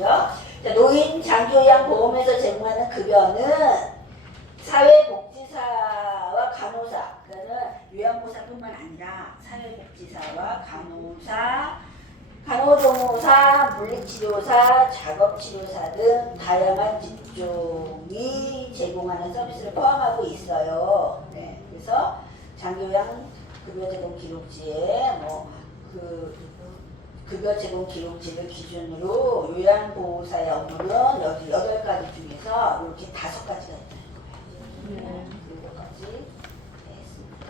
있고요. 자, 노인 장기요양보험에서 제공하는 급여는 사회복지사와 간호사, 그러니까 요양보호사뿐만 아니라 사회복지사와 간호사, 간호조무사, 물리치료사, 작업치료사 등 다양한 직종이 제공하는 서비스를 포함하고 있어요. 네, 그래서 장기요양 급여 제공 기록지에 급여 제공 기록지를 기준으로 요양보호사의 업무는 여기 8가지 중에서 이렇게 5가지가 있다는 거예요. 8가지 했습니다.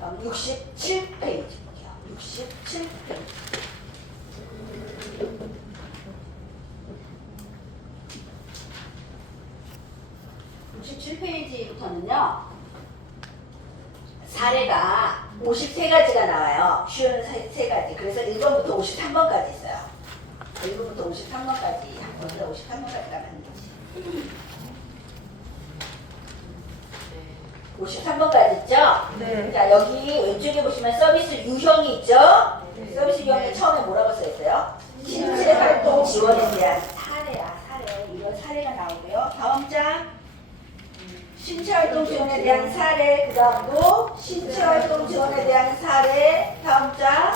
다음 67페이지 볼게요. 67페이지. 67페이지부터는요. 사례가 53가지가 나와요. 쉬운 3가지. 그래서 1번부터 53번까지 있어요. 1번부터 53번까지. 거기다 53번까지가 맞는지. 53번까지 있죠? 네. 자, 여기 왼쪽에 보시면 서비스 유형이 있죠? 네. 서비스 유형에 네. 처음에 뭐라고 써있어요? 신체 활동 지원에 대한 사례야, 사례. 이런 사례가 나오고요. 다음 장. 신체활동 지원에 대한 사례, 그 다음도 신체활동 지원에 대한 사례, 다음 장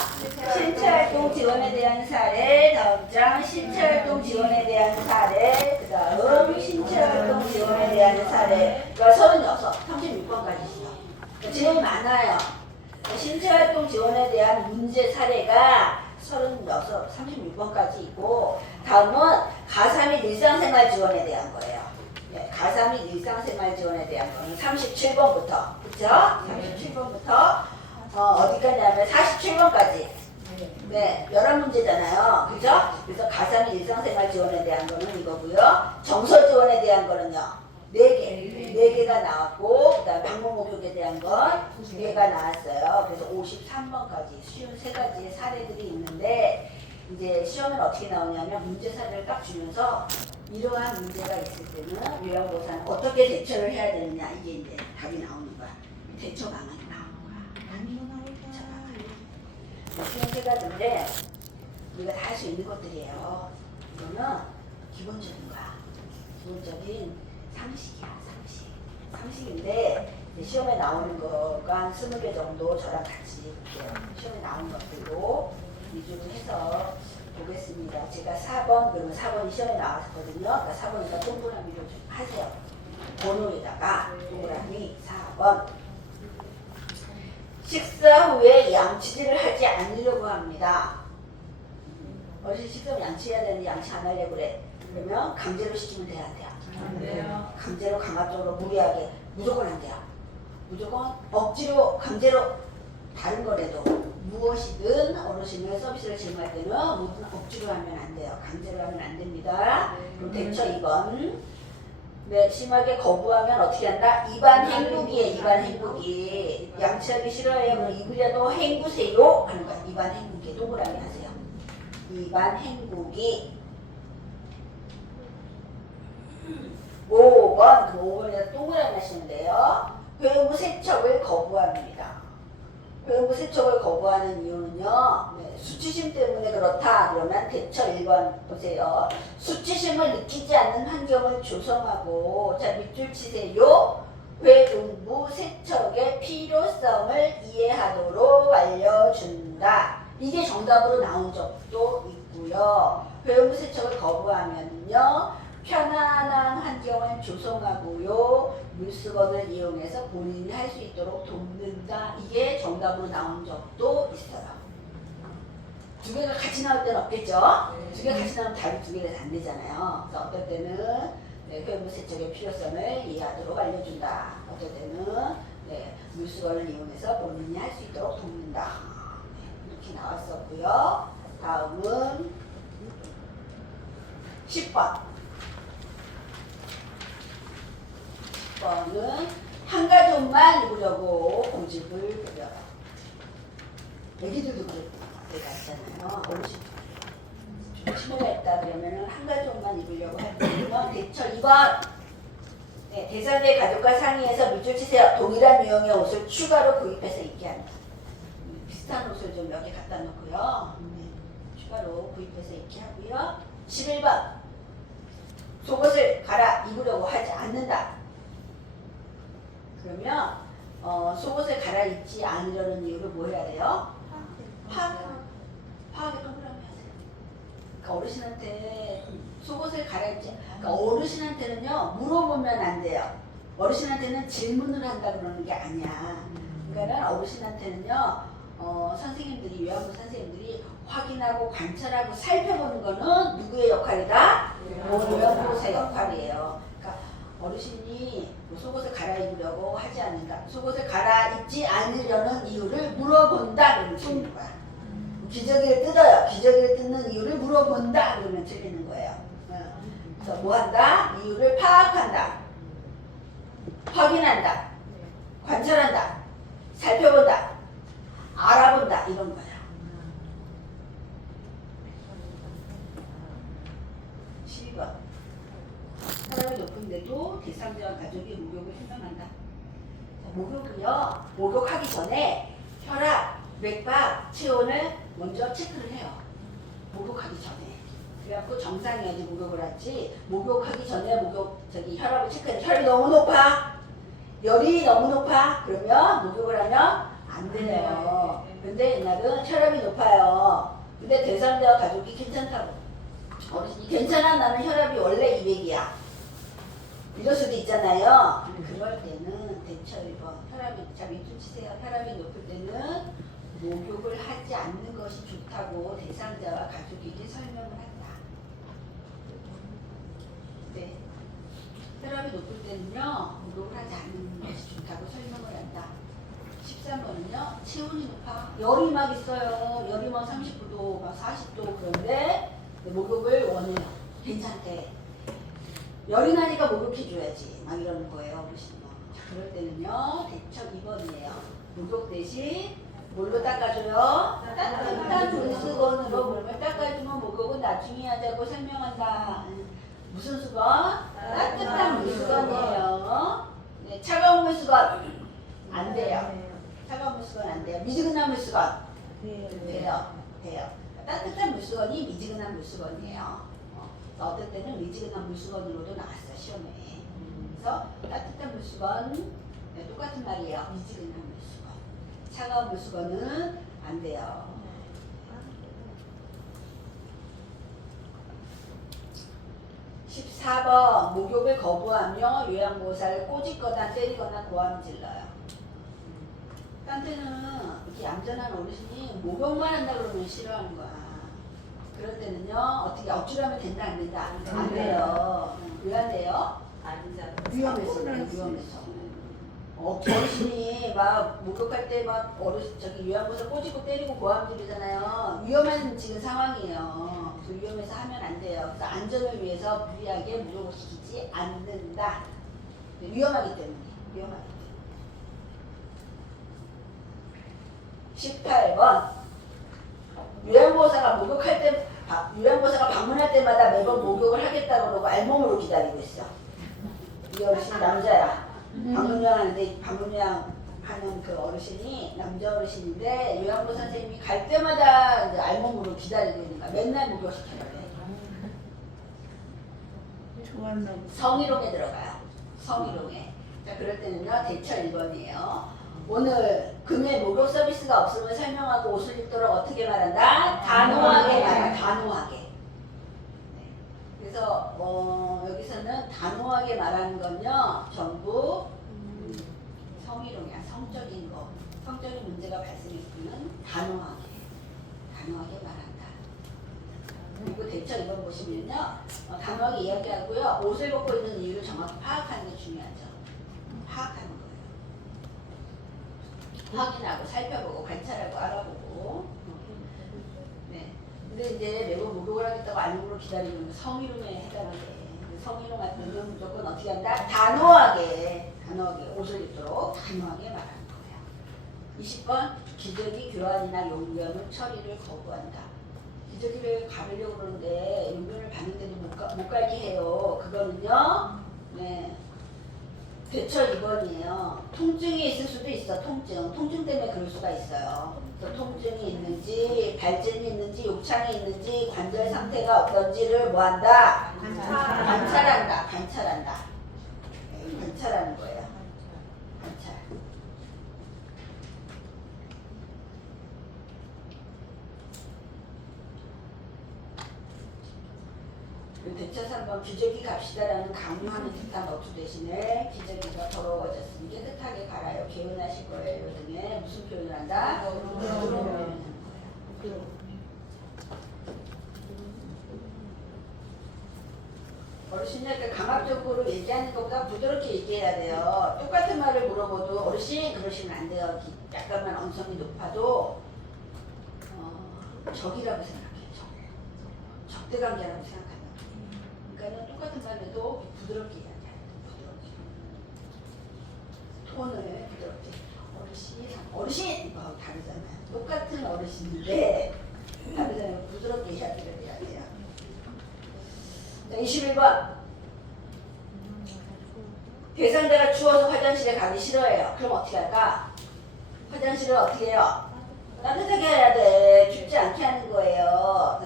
신체활동 지원에 대한 사례, 다음 장 신체활동 지원에 대한 사례, 그 다음 신체활동 지원에 대한 사례. 그러니까 36, 36번까지 있어요. 그러니까 진행이 많아요. 신체활동 지원에 대한 문제 사례가 36, 36번까지 있고, 다음은 가사 및 일상생활 지원에 대한 거예요. 네, 가사 및 일상생활 지원에 대한 거는 37번부터, 그쵸? 37번부터 어디까지냐면 47번까지. 네, 11문제잖아요. 그죠? 그래서 가사 및 일상생활 지원에 대한 거는 이거고요. 정서 지원에 대한 거는요. 4개. 4개가 나왔고, 그 다음에 방문 목욕에 대한 건 2개가 나왔어요. 그래서 53번까지 쉬운 3가지의 사례들이 있는데, 이제 시험은 어떻게 나오냐면 문제 사례를 딱 주면서 이러한 문제가 있을 때는 요양보호사는 어떻게 대처를 해야 되느냐, 이게 이제 답이 나오는 거야. 대처 방안이 나오는 거야. 대처 방안. 쉬운 3가지인데 우리가 다 할 수 있는 것들이에요. 이거는 기본적인 거야. 기본적인 상식이야, 상식. 상식인데 시험에 나오는 거가 한 20개 정도 저랑 같이 볼게요. 시험에 나오는 것들로 위주로 해서 보겠습니다. 제가 4번, 그러면 4번이 시험에 나왔거든요. 그러니까 4번에다 동그라미를 좀 하세요. 번호에다가 동그라미 4번. 식사 후에 양치질을 하지 않으려고 합니다. 어르신 식사 후 양치해야 되는데 양치 안 하려고 그래. 그러면 강제로 시키면 돼야 안 돼요? 안 돼요. 강제로 강압적으로 무리하게 무조건 안 돼요. 무조건 억지로 강제로 다른 거라도 무엇이든 어르신을 서비스를 제공할 때는 모든 억지로 하면 안 돼요. 강제로 하면 안 됩니다. 그럼 대처 2번. 네, 심하게 거부하면 어떻게 한다? 입안 헹구기에 입안 헹구기. 양치하기 싫어해요. 그럼 입이라도 헹구세요 하는 거야. 입안 헹구기. 동그라미 하세요. 입안 헹구기. 5번. 그 5번에다 동그라미 하시면 돼요. 회무 세척을 거부합니다. 회무 세척을 거부하는 이유는요. 네, 수치심 때문에 그렇다. 그러면 대처 1번 보세요. 수치심을 느끼지 않는 환경을 조성하고, 자, 밑줄 치세요. 회음부 세척의 필요성을 이해하도록 알려준다. 이게 정답으로 나온 적도 있고요. 회음부 세척을 거부하면요. 편안한 환경을 조성하고요. 물수건을 이용해서 본인이 할 수 있도록 돕는다. 이게 정답으로 나온 적도 있어요. 2개가 같이 나올 때는 없겠죠? 2개가 같이 나오면 답이 2개가 안 되잖아요. 그래서 어떨 때는 회무 세척의 필요성을 이해하도록 알려준다. 어떨 때는 물수건을 이용해서 본인이 할 수 있도록 돕는다. 이렇게 나왔었고요. 다음은 10번. 10번은 한 가족만 입으려고 고집을 부려라. 애기들도 그랬다 있잖아요. 어르신 좀 치매가 있다 그러면은 한 가족만 입으려고 할 때는 대처 2번. 네, 대상자의 가족과 상의해서 밑줄 치세요. 동일한 유형의 옷을 추가로 구입해서 입게 합니다. 비슷한 옷을 좀 몇 개 갖다 놓고요. 구입해서 입게 하고요. 11번 속옷을 갈아 입으려고 하지 않는다. 그러면 속옷을 갈아 입지 않으려는 이유를 뭐 해야 돼요? 파악에 동그라미 하세요. 그러니까 어르신한테 속옷을 갈아입지, 그러니까 어르신한테는요 물어보면 안 돼요. 어르신한테는 질문을 한다 그러는 게 아니야. 그러니까 어르신한테는요 선생님들이 요양부 선생님들이 확인하고 관찰하고 살펴보는 거는 누구의 역할이다? 요양보호사 역할이에요. 그러니까 어르신이 뭐 속옷을 갈아입으려고 하지 않는다. 속옷을 갈아입지 않으려는 이유를 물어본다 그러면 틀리는 거야. 기저귀를 뜯어요. 기저귀를 뜯는 이유를 물어본다 그러면 틀리는 거예요. 그래서 뭐 한다? 이유를 파악한다. 확인한다. 관찰한다. 살펴본다. 알아본다. 이런 거야. 12번 사람이 높은데도 대상자와 가족이 목욕을 행동한다. 목욕은요, 목욕하기 전에 혈압, 맥박, 체온을 먼저 체크를 해요. 목욕하기 전에. 그래갖고 정상이어야지 목욕을 하지. 목욕하기 전에 혈압을 체크해. 혈압이 너무 높아. 열이 너무 높아. 그러면 목욕을 하면 안 돼요. 근데 옛날은 혈압이 높아요. 근데 대상자와 가족이 괜찮다고. 어르신이 괜찮아. 나는 혈압이 원래 200이야. 이럴 수도 있잖아요. 그럴 때는 대처 1번. 혈압이, 자 밑줄 치세요. 혈압이 높을 때는 목욕을 하지 않는 것이 좋다고 대상자와 가족에게 설명을 한다. 네. 혈압이 높을 때는요, 목욕을 하지 않는 것이 좋다고 설명을 한다. 13번은요, 체온이 높아. 열이 막 있어요. 열이 막 39도, 막 40도 그런데 목욕을 원해요. 괜찮대. 열이 나니까 목욕해줘야지. 막 이러는 거예요, 어르신은. 그럴 때는요, 대처 2번이에요. 목욕 대신 뭘로 닦아줘요? 따뜻한 물수건으로 몸을 닦아주면 목욕은 나중에 하자고 설명한다. 무슨 수건? 따뜻한 물수건이에요. 네, 차가운 물수건 안 돼요. 차가운 물수건 안 돼요. 미지근한 물수건 돼요. 따뜻한 물수건이 미지근한 물수건이에요. 어떨 때는 미지근한 물수건으로도 나왔어 시험에. 그래서 따뜻한 물수건 네, 똑같은 말이에요. 미지근한 물수건. 차가운 물수건은 안 돼요. 14번 목욕을 거부하며 요양보호사를 꼬집거나 때리거나 고함 질러요. 딴 때는 이렇게 얌전한 어르신이 목욕만 한다 그러면 싫어하는 거야. 그럴 때는요 어떻게 억지로 된다 안 된다? 안 돼요. 왜 안 돼요? 위험해서 위험해서. 어르신이 막 목욕할 때 막 어르신 저기 요양보호사 꼬집고 때리고 고함 지르잖아요. 위험한 지금 상황이에요. 그 위험해서 하면 안 돼요. 그래서 안전을 위해서 무리하게 목욕을 시키지 않는다. 위험하기 때문에. 위험하기 때문에. 18번 요양보호사가 요양보호사가 방문할 때마다 매번 목욕을 하겠다고 그러고 알몸으로 기다리고 있어. 이 어르신 남자야. 방문요양 하는데 방문요양 하는 그 어르신이 남자 어르신인데 요양보 선생님이 갈 때마다 이제 알몸으로 기다리고 있는 거야. 맨날 목욕시켜야 돼. 성희롱에 들어가요. 성희롱에. 자 그럴 때는요 대처 1번이에요. 오늘 금요일 목욕 서비스가 없으면 설명하고 옷을 입도록 어떻게 말한다? 단호하게 말한다. 단호하게. 네. 그래서 여기서는 단호하게 말하는 건요 전부 성희롱이야. 성적인 거. 성적인 문제가 발생했을 때는 단호하게 말한다. 그리고 대처 2번 보시면요 단호하게 이야기하고요 옷을 벗고 있는 이유를 정확히 파악하는 게 중요하죠. 파악하는 거예요. 확인하고 살펴보고 관찰하고 알아보고. 네. 근데 이제 매번 목욕을 하겠다고 알몸으로 기다리면 성희롱에 해당하게. 성희롱할 때는 무조건 어떻게 한다? 단호하게 옷을 입도록 단호하게 말하는 거예요. 20번 기저귀 교환이나 용변 처리를 거부한다. 기저귀를 가르려고 그러는데 용변을 봤는데도 못 갈게 해요. 그거는요. 네. 대처 2번이에요. 통증이 있을 수도 있어. 통증 때문에 그럴 수가 있어요. 그래서 통증이 있는지, 발진이 있는지, 욕창이 있는지, 관절 상태가 어떤지를 뭐한다? 관찰한다. 관찰하는 거예요. 관찰. 대처 3번 기저귀 갑시다라는 강요하는 듯한 어투 대신에 기저귀가 더러워졌으니 깨끗하게 갈아요. 개운하실 거예요 등에 무슨 표현을 한다? 부드러운 표현을 하는 거예요. 어르신들께 강압적으로 얘기하는 것보다 부드럽게 얘기해야 돼요. 똑같은 말을 물어봐도 어르신 그러시면 안 돼요. 약간만 언성이 높아도 적이라고 생각해요. 적대관계라고 생각합니다. 그러니까 똑같은 말에도 부드럽게 이야기해야 돼요. 부드럽게. 톤을 부드럽게. 어르신! 이거 다르잖아요. 똑같은 어르신인데 다르잖아요. 부드럽게 이야기를 해야 돼요. 자, 21번. 대상자가 추워서 화장실에 가기 싫어해요. 그럼 어떻게 할까? 화장실을 어떻게 해요? 따뜻하게 해야 돼. 춥지 않게 하는 거예요.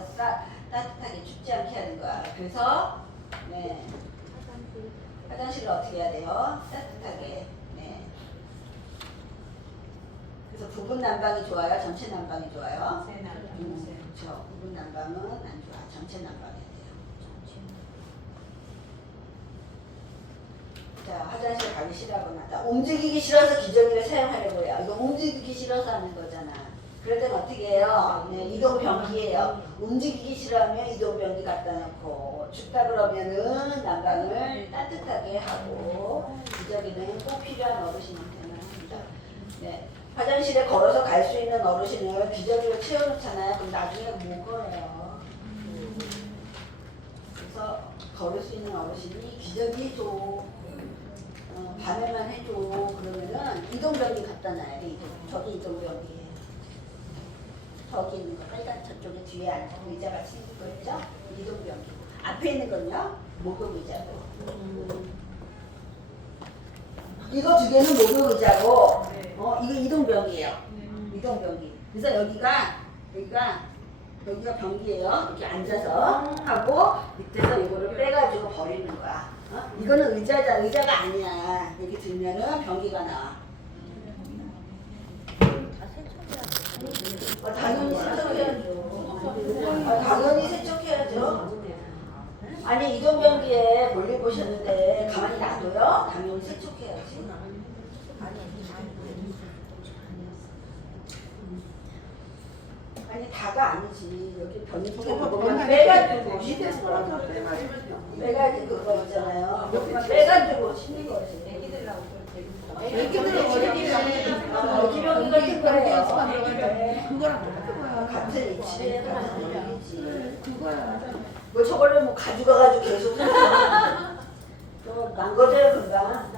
따뜻하게 춥지 않게 하는 거야. 그래서 네. 화장실을 어떻게 해야 돼요? 따뜻하게. 네. 그래서 부분 난방이 좋아요? 전체 난방이 좋아요? 그렇죠. 부분 난방은 안 좋아. 전체 난방이 돼요. 자, 화장실 가기 싫어하거나 움직이기 싫어서 기저귀를 사용하려고 해요. 이거 움직이기 싫어서 하는 거잖아. 그럴 땐 어떻게 해요? 네, 이동변기예요. 움직이기 싫어하면 이동변기 갖다 놓고 춥다 그러면은 난방을 따뜻하게 하고 기저귀는 꼭 필요한 어르신한테만 합니다. 네, 화장실에 걸어서 갈 수 있는 어르신을 기저귀를 채워놓잖아요. 그럼 나중에 못 걸어요. 그래서 걸을 수 있는 어르신이 기저귀 줘. 밤에만 해줘. 그러면은 이동변기 갖다 놔야 돼. 저기 이동변기. 저기 있는 거 빨간 저쪽에 뒤에 앉고 의자가 생긴 거 있죠? 이동변기. 앞에 있는 건요? 목욕 의자고. 이거 두 개는 목욕 의자고, 이거 이동변기예요. 이동변기. 그래서 여기가 변기예요. 이렇게 앉아서 하고 밑에서 이거를 빼가지고 버리는 거야. 이거는 의자가 아니야. 여기 들면은 변기가 나와. 당연히 세척해야죠. 당연히 세척해야죠. 아니 이동변기에 볼일 보셨는데 가만히 놔둬요? 당연히 세척해야지. 아니 다가 아니지. 여기 변기 보면 빼가지고 빼가지고 그거 있잖아요. 빼가지고 씻는 거지. 애기들은 기저귀 같은 거예요. 그거랑 똑같은 거야. 같은 이치에 같은 얘기지. 그거야. 뭐 저걸로 뭐 가져가가지고 계속 저거 망거져요 금방.